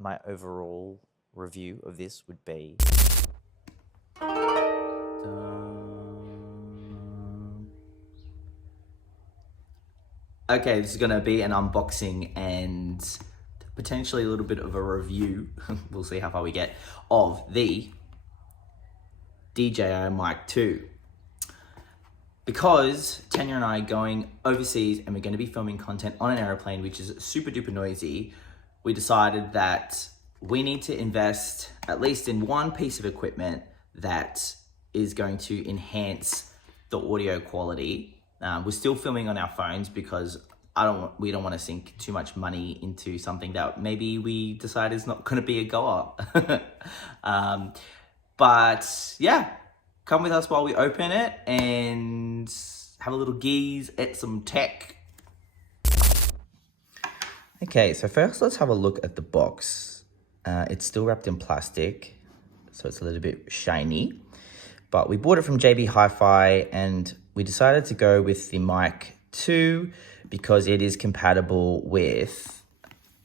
my overall review of this would be... Okay, this is going to be an unboxing and potentially a little bit of a review, we'll see how far we get, of the DJI MIC 2. Because Tanya and I are going overseas and we're going to be filming content on an aeroplane, which is super duper noisy, we decided that we need to invest at least in one piece of equipment that is going to enhance the audio quality. We're still filming on our phones because we don't want to sink too much money into something that maybe we decide is not going to be a goer. But yeah, come with us while we open it and have a little gaze at some tech. Okay, so first let's have a look at the box. It's still wrapped in plastic, so it's a little bit shiny. But we bought it from JB Hi-Fi and we decided to go with the MIC 2 because it is compatible with,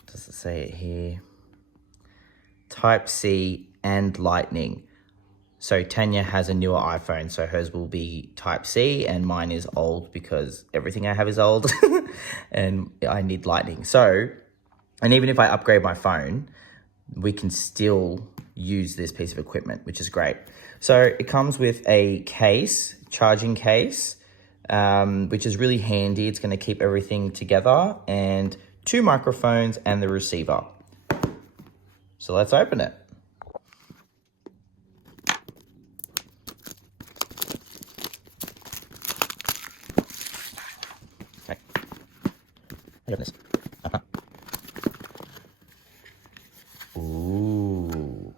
does it say it here? Type-C and Lightning. So Tanya has a newer iPhone, so hers will be Type-C and mine is old because everything I have is old and I need Lightning. So, and even if I upgrade my phone, we can still use this piece of equipment, which is great. So it comes with a case, charging case, which is really handy. It's going to keep everything together, and 2 microphones and the receiver. So let's open it. Okay. I got this. Ooh.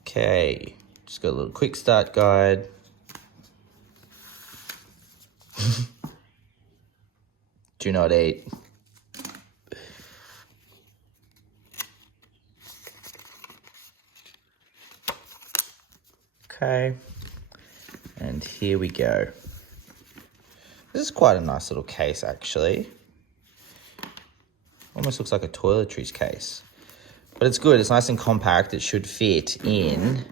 Okay, just got a little quick start guide. Do not eat. Okay, and here we go. This is quite a nice little case actually. Almost looks like a toiletries case. But it's good, it's nice and compact. It should fit in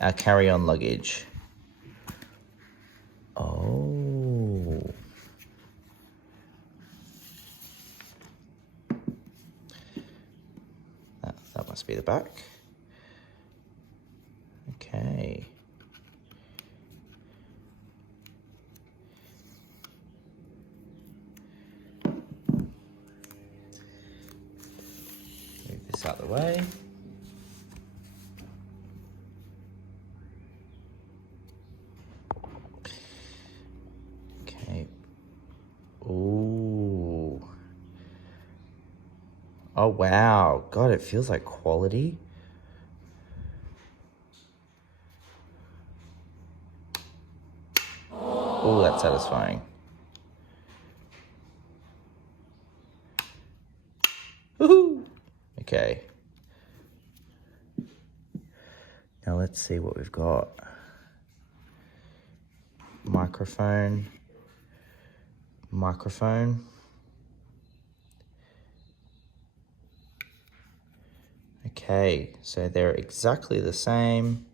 our carry-on luggage. Oh. That must be the back. Okay. Move this out of the way. Okay. Ooh. Oh wow. God, it feels like quality. Oh, that's satisfying. Woohoo! Okay. Now let's see what we've got. Microphone. Okay, so they're exactly the same.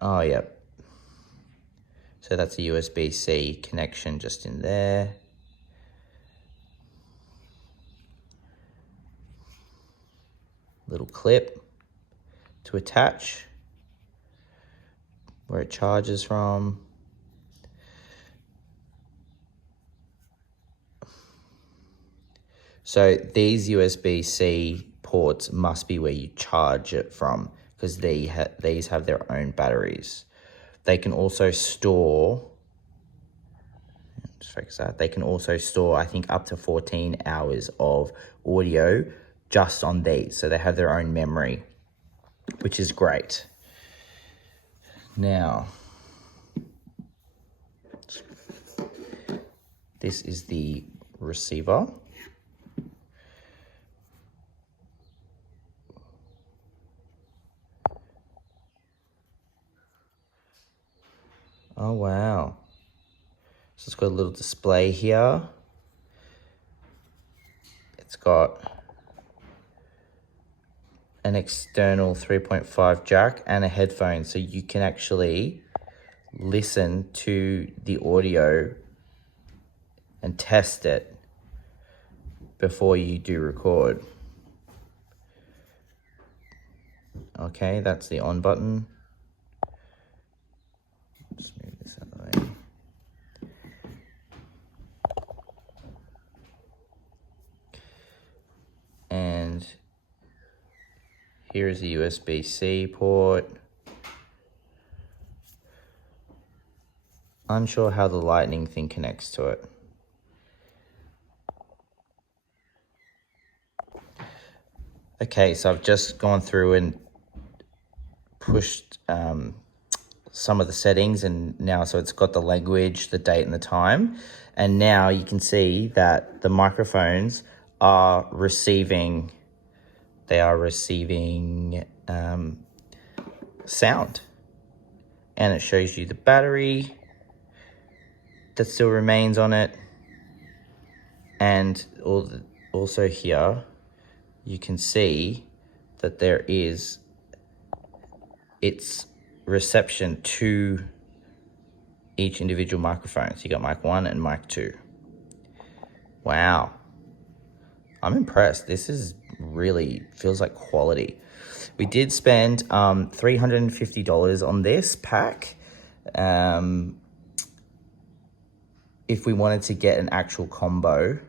Oh, yep. So that's a USB-C connection just in there. Little clip to attach where it charges from. So these USB-C ports must be where you charge it from because these have their own batteries. They can also store, just focus that, they can also store, I think, up to 14 hours of audio just on these. So they have their own memory, which is great. Now, This is the receiver. Oh, wow. So it's got a little display here. It's got an external 3.5 jack and a headphone, so you can actually listen to the audio and test it before you do record. Okay, that's the on button. Just move this out of the way. And here is a USB-C port. Unsure how the lightning thing connects to it. Okay, so I've just gone through and pushed some of the settings, and now so it's got the language, the date and the time, and now you can see that the microphones are receiving sound, and it shows you the battery that still remains on it, and also here you can see that there is its reception to each individual microphone. So you got mic 1 and mic 2. Wow, I'm impressed. This is really feels like quality. We did spend $350 on this pack. If we wanted to get an actual combo,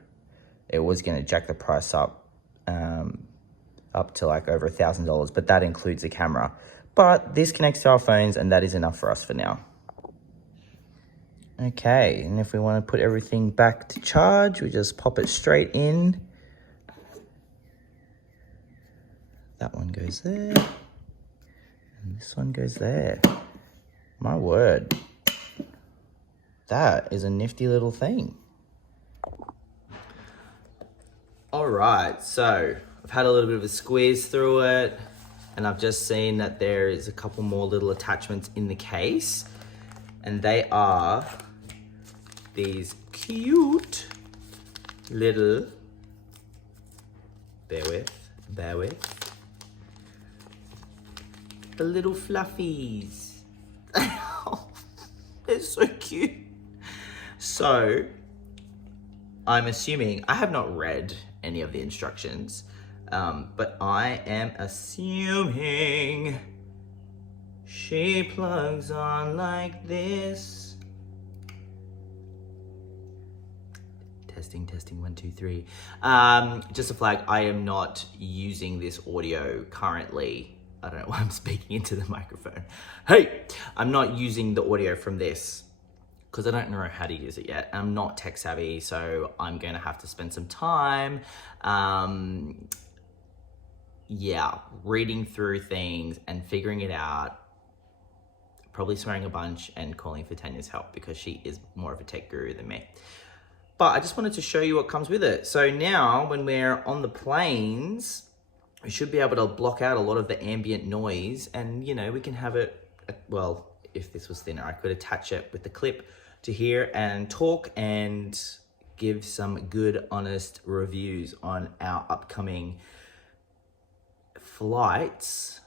it was going to jack the price up to like over $1,000, but that includes a camera. But this connects to our phones, and that is enough for us for now. Okay, and if we want to put everything back to charge, we just pop it straight in. That one goes there, and this one goes there. My word, that is a nifty little thing. All right, so I've had a little bit of a squeeze through it, and I've just seen that there is a couple more little attachments in the case, and they are these cute little, bear with, the little fluffies. They're so cute. So, I'm assuming, I have not read any of the instructions, but I am assuming she plugs on like this. Testing, 1, 2, 3. Just a flag, I am not using this audio currently. I don't know why I'm speaking into the microphone. Hey, I'm not using the audio from this because I don't know how to use it yet. I'm not tech savvy, so I'm going to have to spend some time, reading through things and figuring it out, probably swearing a bunch and calling for Tanya's help because she is more of a tech guru than me. But I just wanted to show you what comes with it. So now when we're on the planes, we should be able to block out a lot of the ambient noise, and we can have it, well, if this was thinner, I could attach it with the clip to here and talk and give some good, honest reviews on our upcoming flights.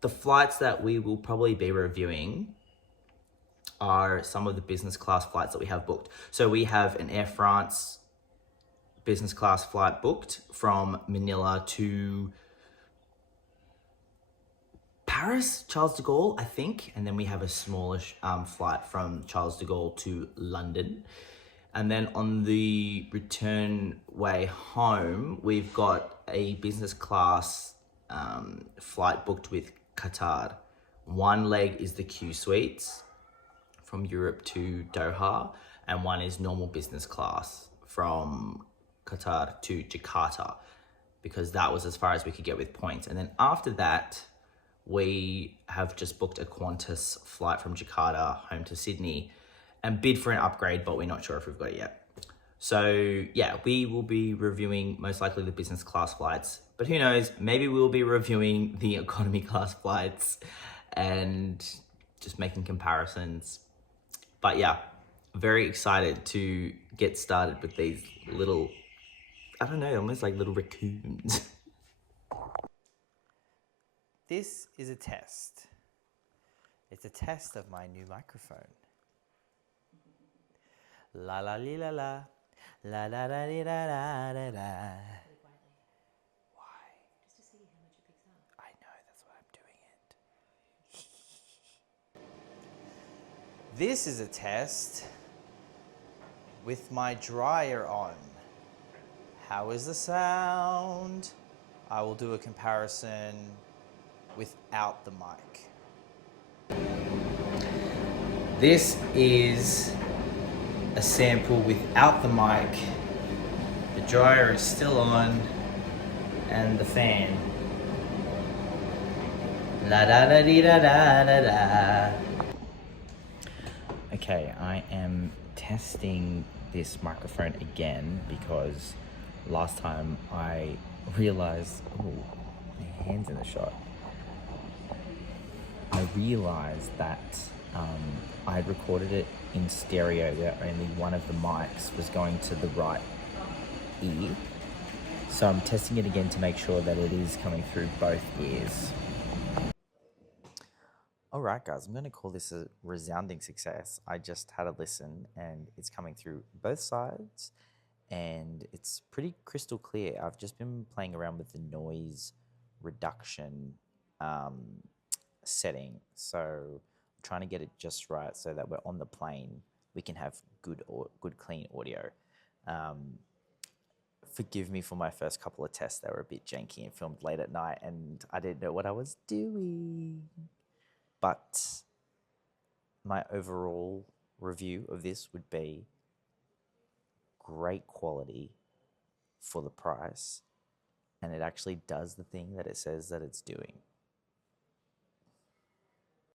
The flights that we will probably be reviewing are some of the business class flights that we have booked. So we have an Air France business class flight booked from Manila to Paris, Charles de Gaulle, I think. And then we have a smallish flight from Charles de Gaulle to London. And then on the return way home, we've got a business class flight booked with Qatar. One leg is the Q suites from Europe to Doha, and one is normal business class from Qatar to Jakarta, because that was as far as we could get with points. And then after that, we have just booked a Qantas flight from Jakarta home to Sydney, and bid for an upgrade, but we're not sure if we've got it yet. So yeah, we will be reviewing most likely the business class flights, but who knows, maybe we'll be reviewing the economy class flights and just making comparisons. But yeah, very excited to get started with these little, I don't know, almost like little raccoons. This is a test. It's a test of my new microphone. La la li la la. La da da di da da da da. Why? Just to see how much it picks up. I know, that's why I'm doing it. This is a test with my dryer on. How is the sound? I will do a comparison without the mic. This is a sample without the mic. The dryer is still on and the fan. La da da dee da da da da. Okay, I am testing this microphone again because last time I realized, oh, my hand's in the shot. I realized that I had recorded it in stereo where only one of the mics was going to the right ear. So I'm testing it again to make sure that it is coming through both ears. All right, guys, I'm going to call this a resounding success. I just had a listen and it's coming through both sides and it's pretty crystal clear. I've just been playing around with the noise reduction setting. So I'm trying to get it just right so that we're on the plane, we can have good clean audio. Forgive me for my first couple of tests. They were a bit janky and filmed late at night and I didn't know what I was doing. But my overall review of this would be great quality for the price, and it actually does the thing that it says that it's doing.